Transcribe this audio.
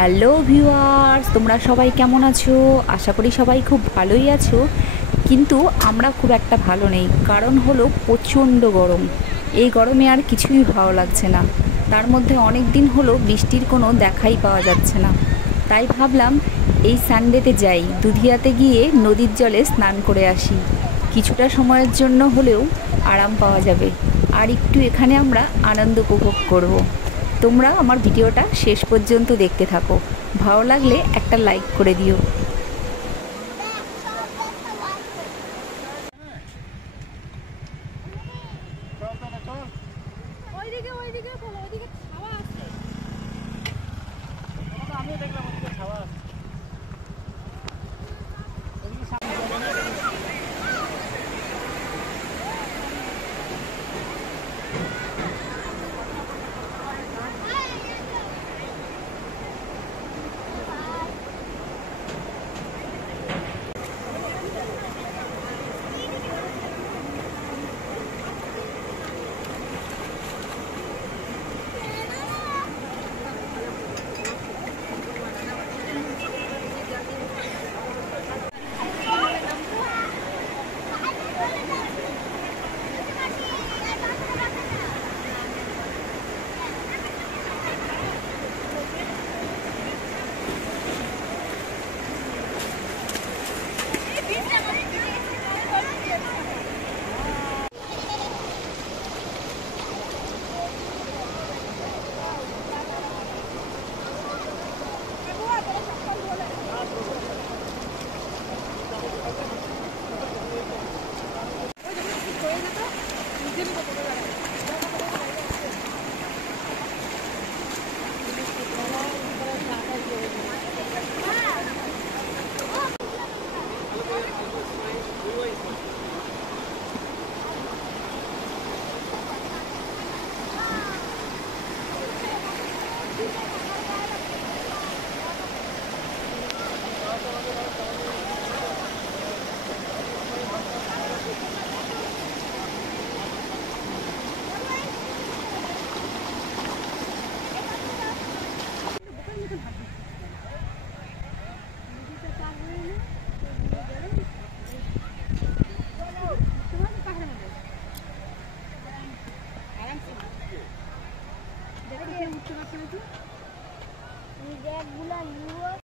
Hello viewers, তোমরা সবাই কেমন আছো? আশা করি সবাই খুব ভালোই আছো। কিন্তু আমরা খুব একটা ভালো নেই, কারণ হলো প্রচণ্ড গরম। এই গরমে আর কিছুই ভালো লাগছে না। তার মধ্যে অনেক দিন হলো বৃষ্টির কোনো দেখাই পাওয়া যাচ্ছে না। তাই ভাবলাম এই সানডেতে যাই, দুধিয়াতে গিয়ে নদীর জলে স্নান করে আসি। কিছুটা সময়ের জন্য হলেও আরাম পাওয়া যাবে, আর একটু এখানে আমরা আনন্দ উপভোগ করব। তোমরা আমার ভিডিওটা শেষ পর্যন্ত দেখতে থাকো, ভালো লাগলে একটা লাইক করে দিও।